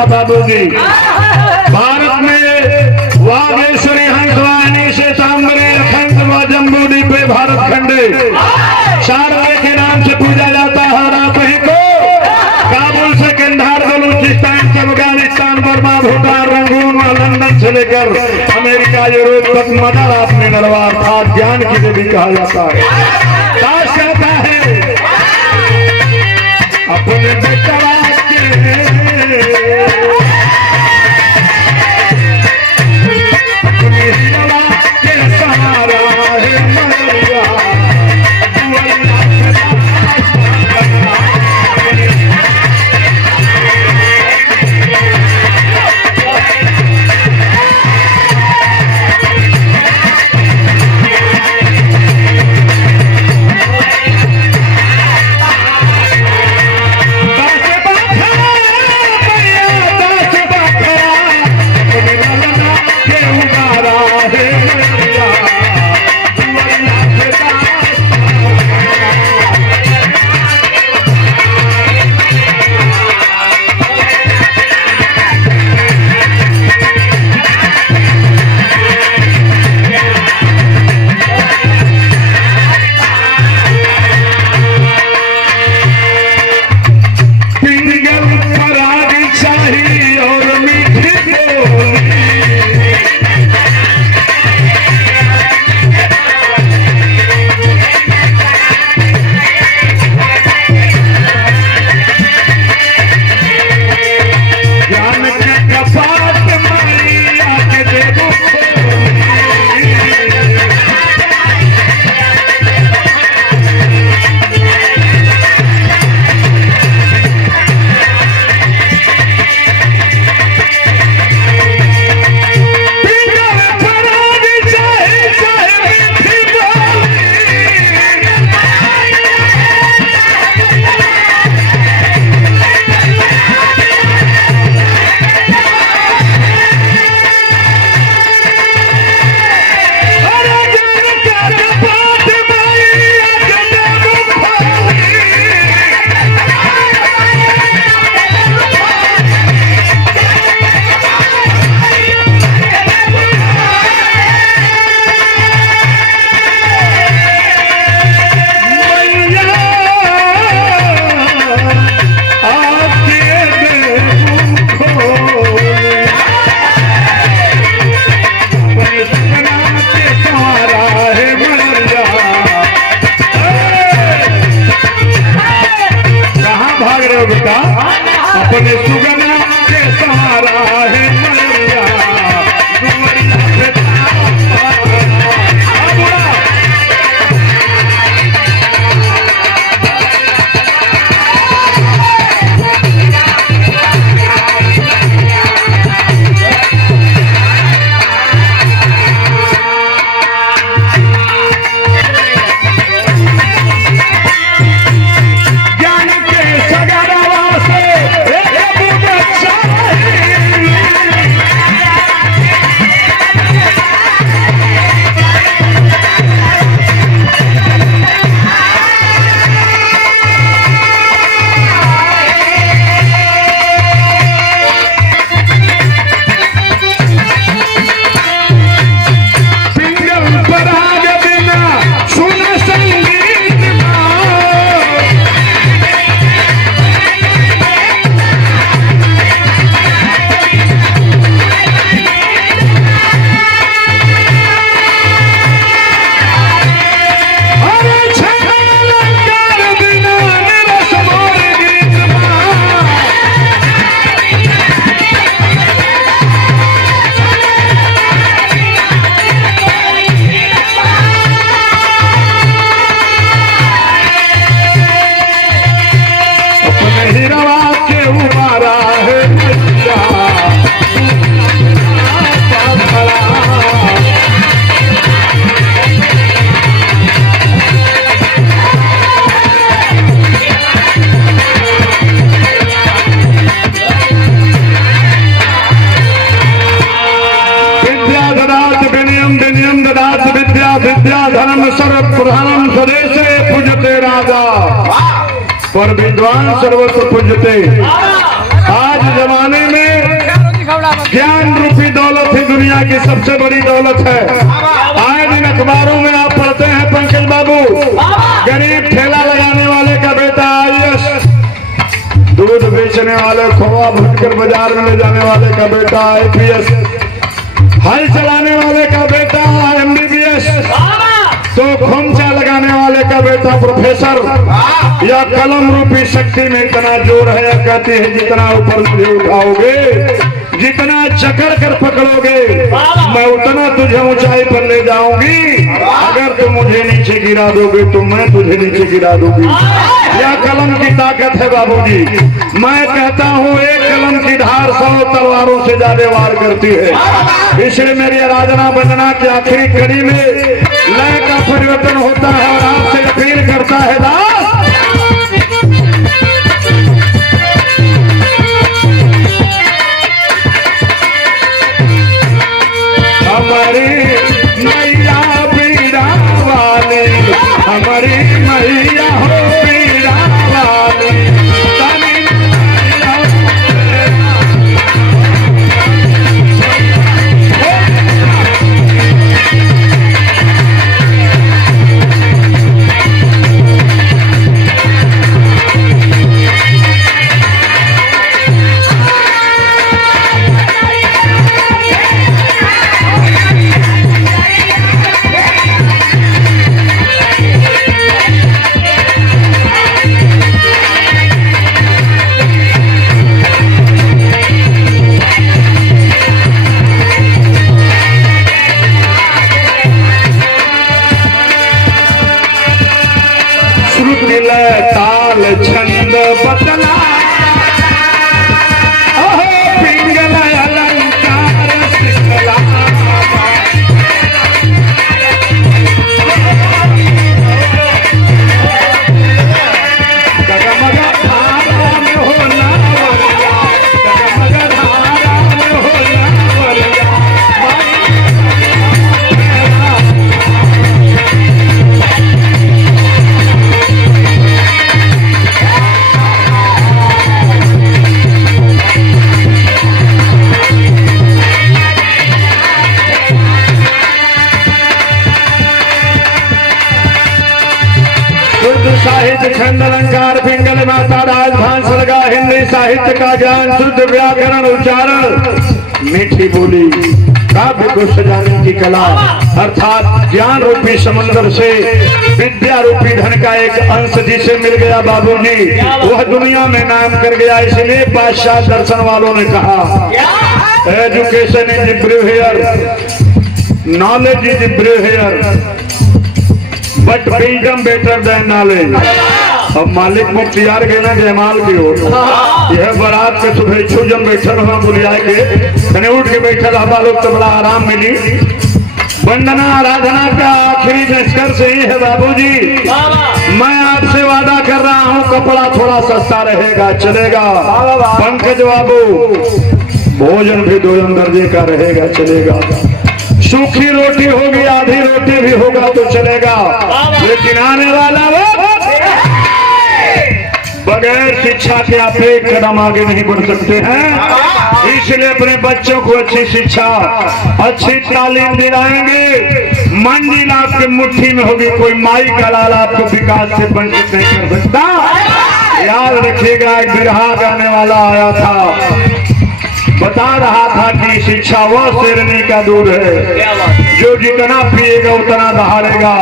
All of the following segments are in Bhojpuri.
था बाबू जी। भारत में वागेश्वरी हंसवाहिनी से ताम्रे अखंड व जम्बू द्वीपे भारत खंडे शारदा के नाम से पूजा जाता है। और आप ही को काबुल से कंधार, बलूचिस्तान से अफगानिस्तान, बर्मा, भूटान, रंगून व लंदन से लेकर अमेरिका, यूरोप तक मदर आपने दरबार था। ज्ञान की देवी कहा जाता है। दास कहता है अपने बेटा के अपने हिला के सहारा है मरिया। अपने सुगना के सहारा है मरिया। धर्म सर्व प्रधानम स्वदेशे पूजते राजा पर विद्वान सर्वत्र पूजते। आज जमाने में ज्ञान रूपी दौलत ही दुनिया की सबसे बड़ी दौलत है। आए दिन अखबारों में आप पढ़ते हैं पंकज बाबू, गरीब ठेला लगाने वाले का बेटा आईएएस, दूध बेचने वाले खोआ भरकर बाजार में ले जाने वाले का बेटा आईपीएस, हल चलाने वाले का बेटा एमबीबीएस, तो खोमचा लगाने वाले का बेटा प्रोफेसर। या कलम रूपी शक्ति में इतना जोर है, कहती है जितना ऊपर मुझे उठाओगे, जितना जकड़ कर पकड़ोगे, मैं उतना तुझे ऊंचाई पर ले जाऊंगी। अगर तुम मुझे नीचे गिरा दोगे तो मैं तुझे नीचे गिरा दूंगी। यह कलम की ताकत है बाबूजी। मैं कहता हूँ एक कलम की धार 100 तलवारों से ज्यादा वार करती है। इसलिए मेरी आराधना वंदना की आखिरी कड़ी में लय का परिवर्तन होता है और आपसे अपील करता है दास, हमारी मैया पीड़ा वाली, हमारी मैया हो पीड़ा वाली, ताल छंद बदला, पिंगल अलंकार सिखला, डगमग धारा में हो नावरिया, डगमग धारा में हो नावरिया। साहित्य खंड अलंकार पिंगल माता राजभान सलगा, हिंदी साहित्य का ज्ञान, शुद्ध व्याकरण उच्चारण, मीठी बोली, काव्य को सजाने की कला, अर्थात ज्ञान रूपी समंदर से विद्या रूपी धन का एक अंश जिसे मिल गया बाबूजी, वह दुनिया में नाम कर गया। इसलिए बादशाह दर्शन वालों ने कहा, education is everywhere, knowledge is everywhere, but wisdom better than knowledge. अब मालिक मुख्तियार के ना जयमाल की ओर यह बारात के शुभेच्छु जब बैठल हुआ बुलिया के उठ के बैठल हवा लोग तो बड़ा आराम मिली। वंदना आराधना का आखिरी निष्कर्ष यही है बाबूजी, मैं आपसे वादा कर रहा हूँ कपड़ा थोड़ा सस्ता रहेगा, चलेगा। पंकज बाबू भोजन भी 2 दर्जे का रहेगा, चलेगा। सूखी रोटी होगी, आधी रोटी भी होगा तो चलेगा, लेकिन आने वाला वो बगैर शिक्षा के आप एक कदम आगे नहीं बढ़ सकते हैं। इसलिए अपने बच्चों को अच्छी शिक्षा, अच्छी तालीम दिलाएंगे। मंजिल आपके मुट्ठी में होगी, कोई माई का लाल आपको विकास से वंचित नहीं कर सकता। याद रखिएगा, एक बिरहा गाने वाला आया था, बता रहा था कि शिक्षा वह शेरनी का दूध है जो जितना पिएगा उतना दहाड़ेगा।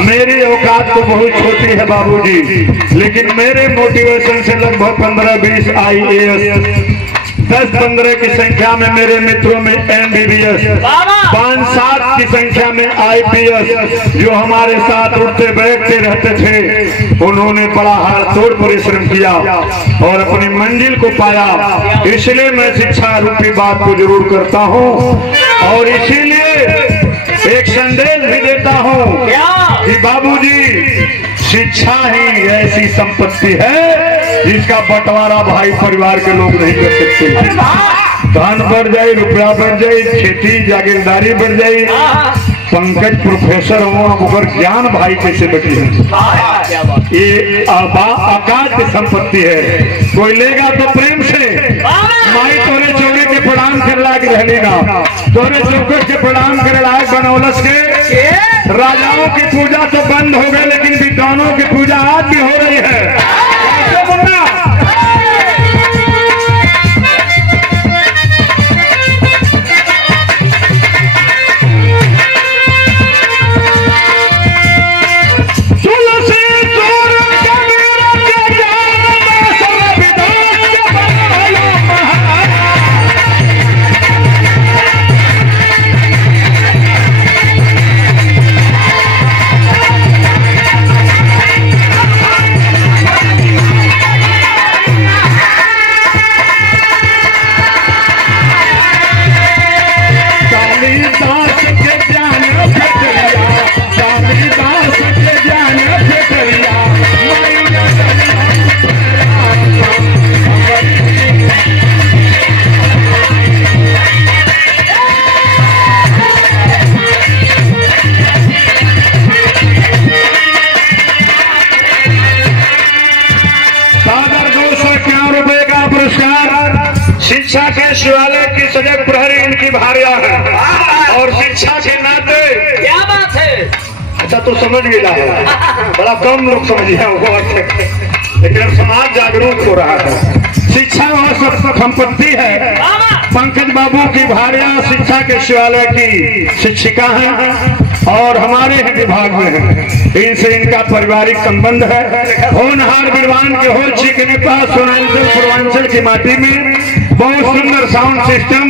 मेरी औकात तो बहुत छोटी है बाबूजी, लेकिन मेरे मोटिवेशन से लगभग 15-20 IAS, 10-15 की संख्या में मेरे मित्रों में MBBS, 5-7 की संख्या में IPS जो हमारे साथ उठते बैठते रहते थे, उन्होंने बड़ा हाथ-तोड़ परिश्रम किया और अपनी मंजिल को पाया। इसलिए मैं शिक्षा रूपी बात को जरूर करता हूँ और इसीलिए एक संदेश भी देता हूँ कि बाबूजी शिक्षा ही ऐसी संपत्ति है जिसका बंटवारा भाई परिवार के लोग नहीं कर सकते। धन बढ़ जाए, रुपया बढ़ जाए, खेती जागीरदारी बढ़ जाए, पंकज प्रोफेसर और ज्ञान भाई कैसे बेटी है। ये अकाज की संपत्ति है, कोई लेगा तो प्रेम से। माई तोरे चौके के प्रणाम कर लायक रहनेगा, तोरे चौके के प्रणाम करे लायक बनौलस के। राजाओं की पूजा तो बंद हो गई, लेकिन विद्वानों की पूजा आज भी हो रही है। शिक्षा के शिवालय की सजग प्रहरी इनकी भार्या है, और शिक्षा के नाते क्या बात है। अच्छा तो समझ गया है, बड़ा कम लोग समझिए वो, लेकिन अब समाज जागरूक हो रहा है। शिक्षा वह सब संपत्ति है। पंकज बाबू की भार्या शिक्षा के शिवालय की शिक्षिका है और हमारे विभाग में है। इनसे इनका पारिवारिक संबंध है। होनहार विद्वान के हो चिकने पास सोनांचल पूर्वांचल की माटी में बहुत सुंदर साउंड सिस्टम,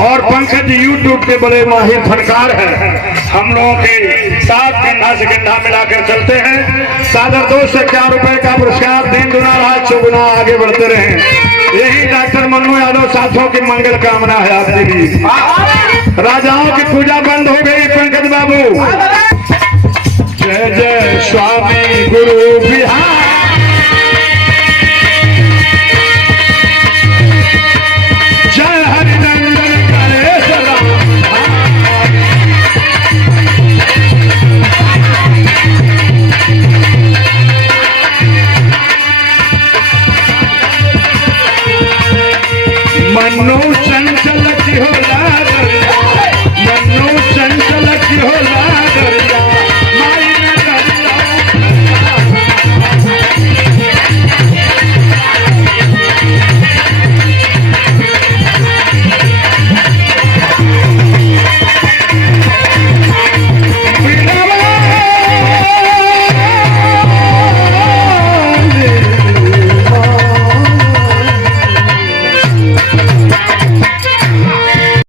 और पंकज यूट्यूब के बड़े माहिर फनकार हैं। हम लोगों के साथ कंधा से कंधा मिलाकर चलते हैं। सादर 2 से 4 रुपए का पुरस्कार, दिन दुना रात चौगुना आगे बढ़ते रहे। यही डॉक्टर मन्नू यादव साथियों की मंगल कामना है आपके लिए। राजाओं की पूजा बंद हो गई पंकज बाबू। जय जय स्वामी गुरु